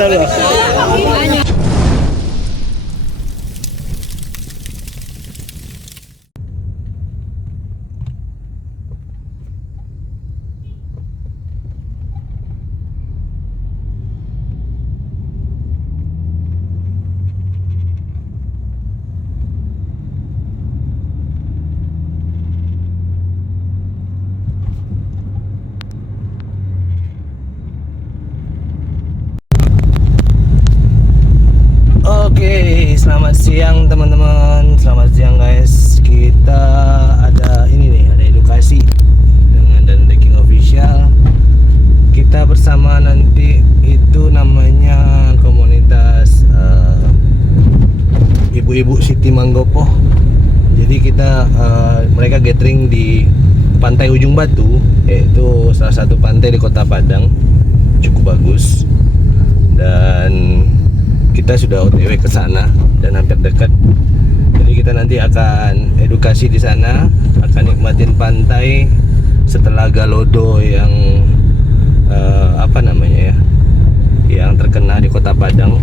foto loh. Oke, selamat siang teman-teman. Selamat siang guys. Kita ada ini nih, ada edukasi dengan Danudecking Official. Kita bersama nanti itu namanya komunitas ibu-ibu Siti Manggopo. Jadi kita mereka gathering di Pantai Ujung Batu, yaitu salah satu pantai di Kota Padang. Cukup bagus. Dan kita sudah OTW ke sana dan hampir dekat. Jadi kita nanti akan edukasi di sana, akan nikmatin pantai setelah Galodo yang apa namanya ya, yang terkena di Kota Padang,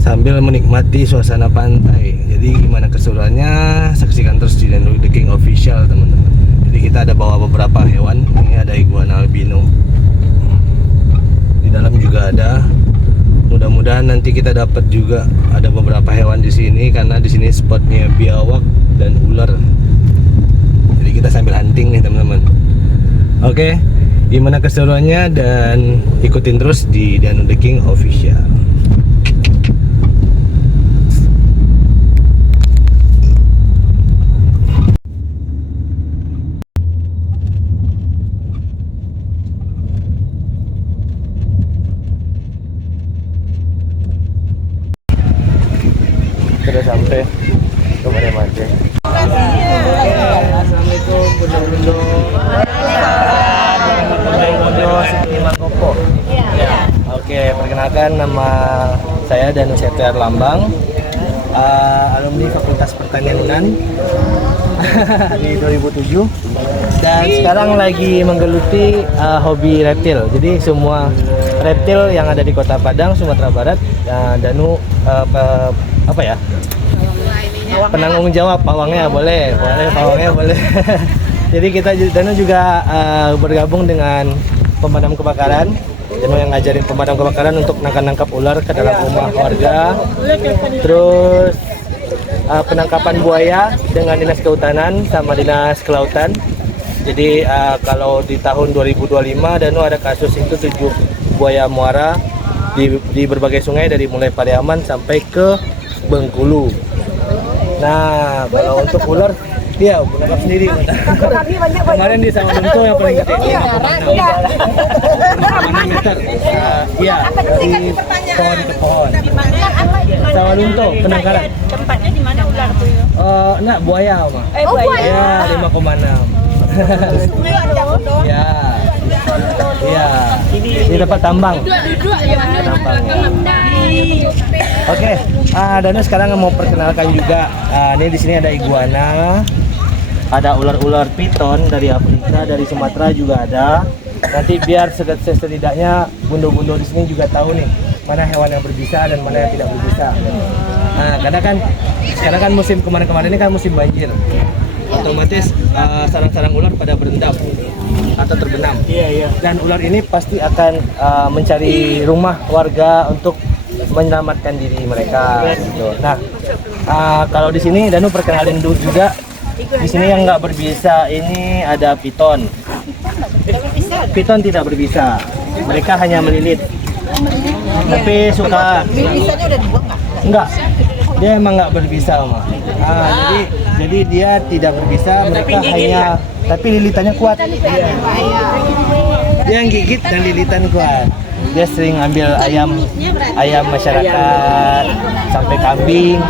sambil menikmati suasana pantai. Jadi gimana keseruannya, saksikan terus di Danudecking Official teman-teman. Jadi kita ada bawa beberapa hewan. Ini ada iguana albino, di dalam juga ada. Mudah-mudahan nanti kita dapat juga ada beberapa hewan di sini, karena di sini spotnya biawak dan ular. Jadi kita sambil hunting nih teman-teman. Oke, gimana keseruannya, dan ikutin terus di Danudecking Official. Sudah sampai ke Balai Mancing. Assalamualaikum bunda-bunda. Bunda Siti Manggopo. Ya. Oke, perkenalkan nama saya Danu Setia Lambang, alumni Fakultas Pertanian UNAN di 2007, dan sekarang lagi menggeluti hobi reptil. Jadi semua reptil yang ada di Kota Padang, Sumatera Barat, Danu apa ya, penanggung jawab pawangnya boleh pawangnya boleh. Jadi kita Danu juga bergabung dengan pemadam kebakaran. Danu yang ngajarin pemadam kebakaran untuk nangkap ular ke dalam rumah warga. Terus penangkapan buaya dengan dinas kehutanan sama dinas kelautan. Jadi kalau di tahun 2025 Danu ada kasus itu 7 buaya muara di berbagai sungai, dari mulai Pariaman sampai ke Bengkulu. Nah, kalau untuk ular, dia menangkap sendiri. Kemarin di Sawalunto yang paling gede, 5,6 meter. Iya, dari pohon ke pohon. Sawalunto, penangkaran. Tempatnya di mana ular tuh? Enggak, buaya, Oma. Buaya. Ya, 5,6. Ya. Iya. Ini tempat tambang. Oke, Danu sekarang mau perkenalkan juga. Ini di sini ada iguana, ada ular-ular piton dari Afrika, dari Sumatera juga ada. Nanti biar setidaknya bundo-bundo di sini juga tahu nih mana hewan yang berbisa dan mana yang tidak berbisa. Nah, karena kan sekarang kan musim kemarin-kemarin ini kan musim banjir. Otomatis sarang-sarang ular pada berendam atau terbenam. Iya. Dan ular ini pasti akan mencari rumah warga untuk menyelamatkan diri mereka. Gitu. Nah, kalau di sini Danu perkenalin dulu juga. Di sini yang nggak berbisa ini ada piton. Piton tidak berbisa. Mereka hanya melilit. Tapi suka. Bisanya udah dibuang nggak? Enggak. Dia emang nggak berbisa, Oma. Jadi dia tidak berbisa, mereka hanya, tapi lilitannya kuat. Dia yang gigit dan lilitan kuat. Dia sering ambil ayam masyarakat, sampai kambing,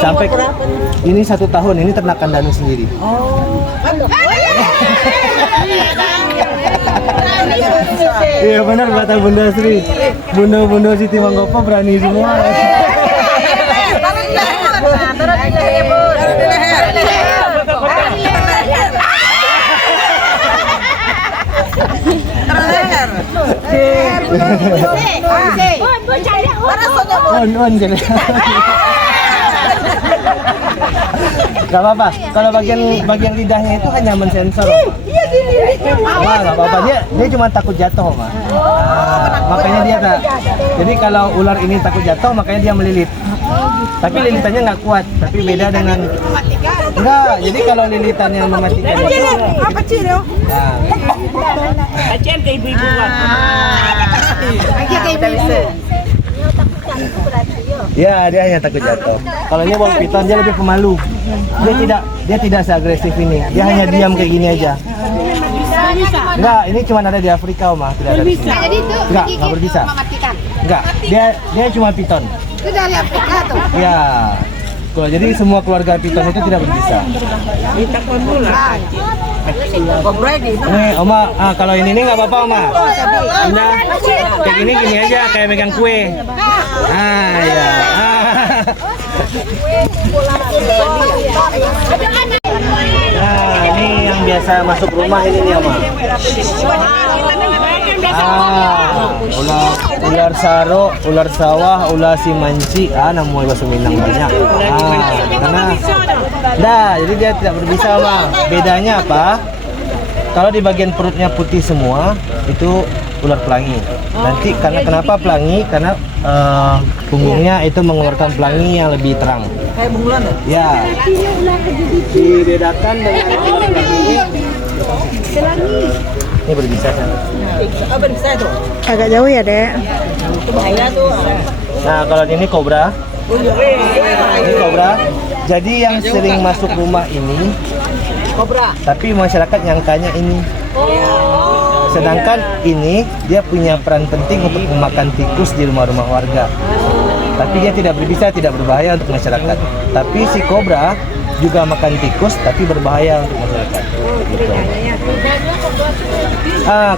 sampai ini 1 tahun, ini ternakan Danu sendiri. Iya benar kata Bunda Sri. Bunda Siti Manggopo berani semua. On jadi. Gak apa-apa. Kalau bagian lidahnya itu hanya mensensor. Nah, gak apa-apa. Dia cuma takut jatuh, Mas. Makanya dia tak. Jadi kalau ular ini takut jatuh, makanya dia melilit. Tapi lilitannya nggak kuat. Tapi beda dengan. Enggak. Jadi kalau lilitannya mematikan itu. Apa ciro? Nah, Acian ke ibu-ibu kan. Acian ke ibu-ibu. ya dia hanya takut jatuh. Kalau ini ball python dia lebih pemalu. Dia tidak seagresif ini. Dia hanya diam kayak gini aja. Enggak, ini cuma ada di Afrika, Oma. Tidak ada di sini. Jadi itu Enggak berbisa. mematikan. Enggak, dia cuma python. Itu dari Afrika tuh. Ya. Jadi semua keluarga python itu tidak berbisa. Kobra di. Ini Oma, kalau ini nggak apa-apa, Oma. Udah, kayak gini aja, kayak megang kue. Ya. Nah, ini yang biasa masuk rumah ini nih, Oma. Ular saro, ular sawah, ular simanci, namun bahasa Minang banyak. Jadi dia tidak berbisa, Oma. Bedanya apa? Kalau di bagian perutnya putih semua, itu ular pelangi. Nanti kenapa pelangi? Karena punggungnya itu mengeluarkan pelangi yang lebih terang. Kayak bunglon Ya. Dibedakan dengan ular pelangi. Ini berbisa kan? Apa bisa itu? Agak jauh ya, Dek. Bahaya tuh. Nah, kalau ini kobra. Ini kobra. Jadi yang sering masuk rumah ini Kobra. tapi masyarakat nyangkanya ini. Sedangkan ini dia punya peran penting untuk memakan tikus di rumah-rumah warga. Tapi dia tidak berbisa, tidak berbahaya untuk masyarakat. Tapi si kobra juga makan tikus tapi berbahaya untuk masyarakat. Gitu.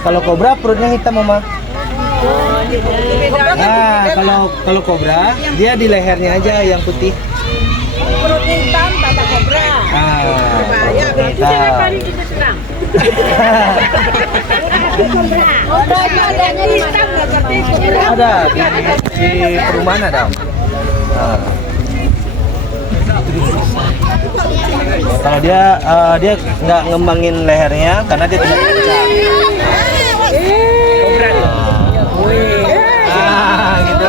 Kalau kobra perutnya hitam, Mama. Kalau kobra dia di lehernya aja yang putih. Perut hitam, bata kobra. Berbahaya. Berarti jangan paling kita serang. Kobranya adanya hitam nggak berarti kobra. Ada di perumahan ada. Kalau dia nggak ngembangin lehernya karena dia tidak kencang. Gitu.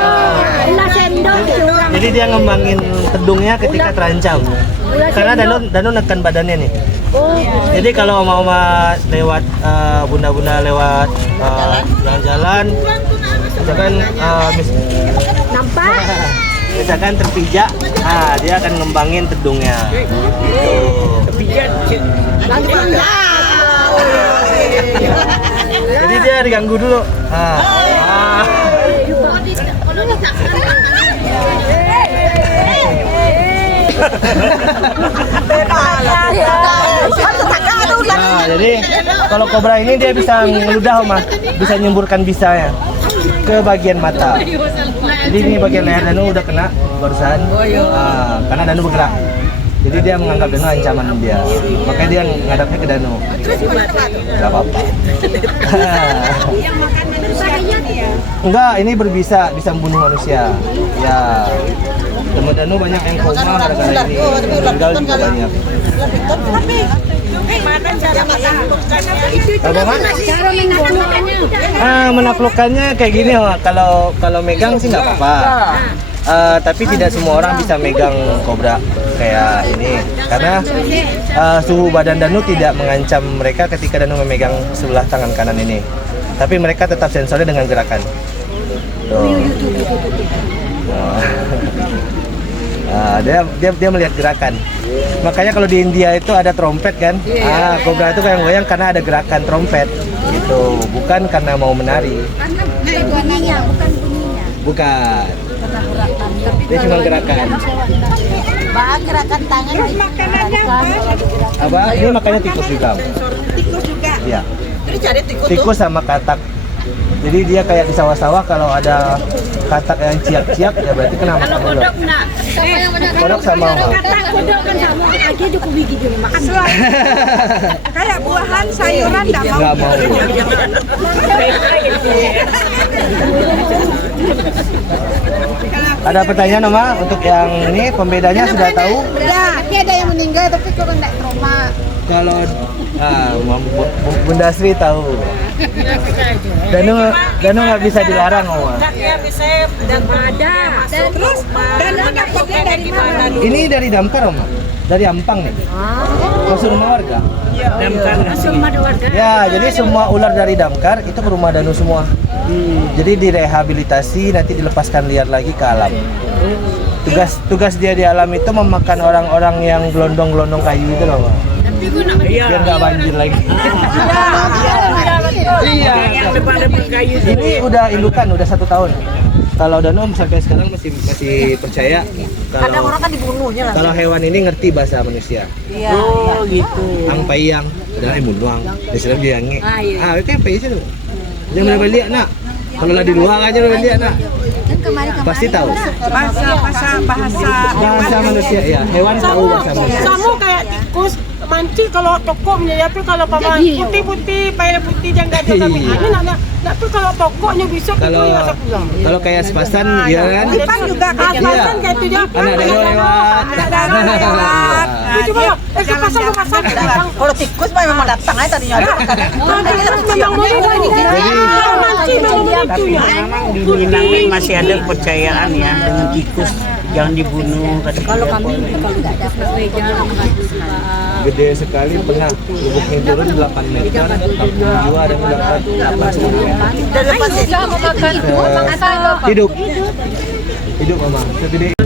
Jadi dia ngembangin tedungnya ketika terancam. Karena Danu nekan badannya nih. Jadi kalau oma-oma lewat bunda-bunda lewat jalan-jalan, misalkan misalkan terpijak, dia akan ngembangin tedungnya. Jadi dia diganggu dulu. Jadi kalau kobra ini dia bisa ngeludah, Oma, bisa nyemburkan bisanya ke bagian mata. Jadi ini bagian leher Danu udah kena barusan, karena Danu bergerak. Jadi dia menganggap Danu ancaman dia, makanya dia ngadapnya ke Danu. Gak apa-apa. Enggak, ini berbisa, bisa membunuh manusia. Ya, teman Danu banyak yang koma gara-gara ini, meninggal juga banyak. Menaklukkannya kayak gini, kalau megang sih nggak apa-apa. Tapi tidak semua orang bisa megang kobra kayak ini, karena suhu badan Danu tidak mengancam mereka ketika Danu memegang sebelah tangan kanan ini. Tapi mereka tetap sensornya dengan gerakan. Tuh. Dia melihat gerakan. Makanya kalau di India itu ada trompet kan? Kobra itu kayak goyang karena ada gerakan trompet. Gitu, bukan karena mau menari. Bunyinya, bukan bunyinya. Bukan. Dia cuma gerakan. Gerakan tangan. Apa? Ini makanya tikus juga. Tikus juga. Iya. Jadi cari tikus tuh. Tikus sama katak. Jadi dia kayak di sawah-sawah kalau ada katak yang ciak-ciak ya berarti kena makan kodok. Kodok nak. Kodok sama apa? Katak kodok kan sama. Aja juga gigi juga makan. Kayak buahan, sayuran enggak mau. Nggak mau. Ada pertanyaan Oma untuk yang ini pembedanya sudah tahu? Udah, tapi ada yang meninggal tapi kok enggak trauma. Kalau Bunda Sri tahu. Danu nggak bisa dilarang Oma. Ada. Terus dan dapatnya dari mana? Ini dari Damkar Oma, dari Ampang nih. Masuk rumah warga. Langsung ada warga. Ya, jadi semua ular dari Damkar itu ke rumah Danu semua. Jadi direhabilitasi, nanti dilepaskan liar lagi ke alam. Tugas dia di alam itu memakan orang-orang yang gelondong-gelondong kayu itu loh, Pak. Biar nggak banjir lagi. Iya. Ini udah indukan, udah 1 tahun. Kalau Danu sampai sekarang masih percaya Kadang orang kan dibunuhnya lah. kalau hewan ini ngerti bahasa manusia. Iya. gitu. Ang payang, adalah imunuang. Disiram dia nge. iya. Oke, payah sih. Jangan boleh lihat nak. Kalau lah di luar aja boleh lihat nak. Kan kemarin Pasti tahu. bahasa Manusia ya, hewan tahu bahasa manusia. Sama kayak tikus mancing kalau tokonya, tapi kalau paman putih-putih, payah putih jangan ada kami. Ini nak tapi kalau pokoknya bisa Kalau itu masa pulang. kalau kayak sepasan ya kan. Jepang juga kayak gitu. Pasan kayak itu ya. Anak danu lewat. lewat. Itu mah ke pasar ke pasar datang. Kalau tikus mah memang datang aja tadinya. Memang mau mancing memang itu ya. Di Minang ini masih ada kepercayaan ya dengan tikus, jangan dibunuh. Kalau kami kalau nggak dapat Gede sekali pernah lubuknya turun 8 meter, 82 dan mendapat 8 hidup. Hidup mama. Segede.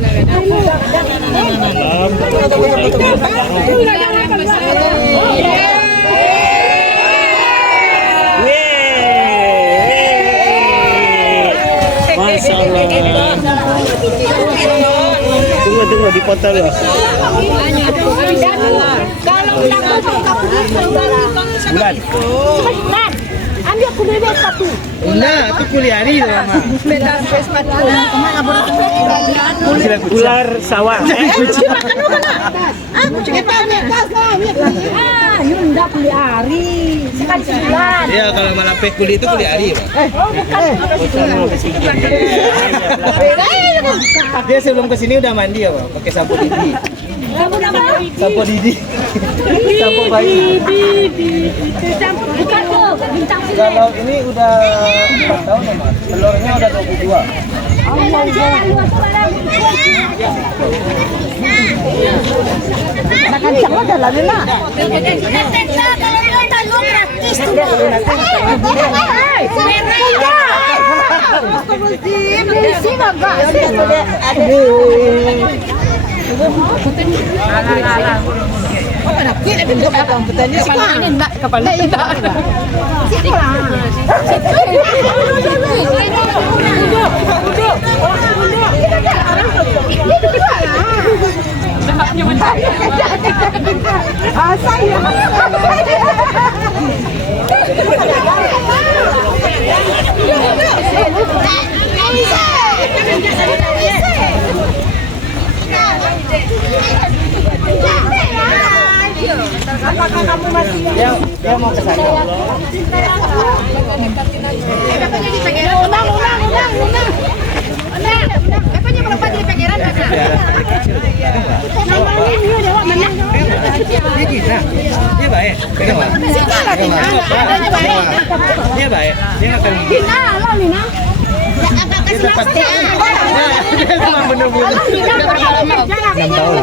Masya Allah. Tunggu dipotong loh. Bulan. Ambil aku bebek satu. Nah, itu kuliari loh mama. Ular sawah. Yunda kuliari. Sekali sebulan. Iya, kalau malape kuli itu kuliari ya. Dia sebelum kesini udah mandi ya, Bang? Pakai sampo Didi. Sampo Didi. Sampo bayi. Bukan tuh, bintang Kalau ini udah 4 tahun ya, Mas. Telurnya udah 22. kencang aja lah Nina. Apakah kamu masih Dia mau ke sana. Dia gina. Dia baik. Pegang lah. Dia baik. Dia nggak akan gina. Dia dapat. Dia memang benar-benar. 6 tahun.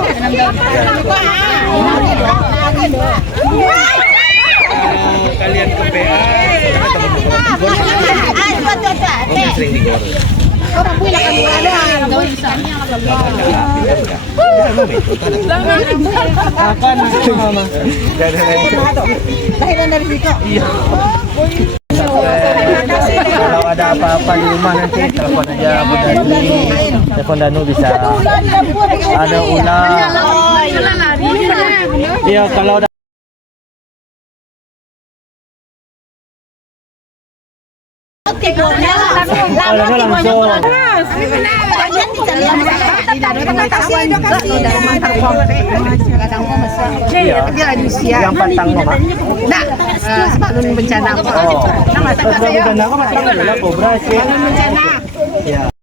Kalian ke PA, teman-teman sering digoreng. Kapan itu mama? Lahiran dari situ. Iya. Kalau ada apa-apa di rumah nanti telepon aja Bu Danu. Telepon Danu bisa. Ada ular. Iya kalau ada Alam mo langsung. Iya. Yang pantang mo ba? Sebelum bencana. Oh. Mas bencana ko matang nila cobra siya. Bencana. Iya.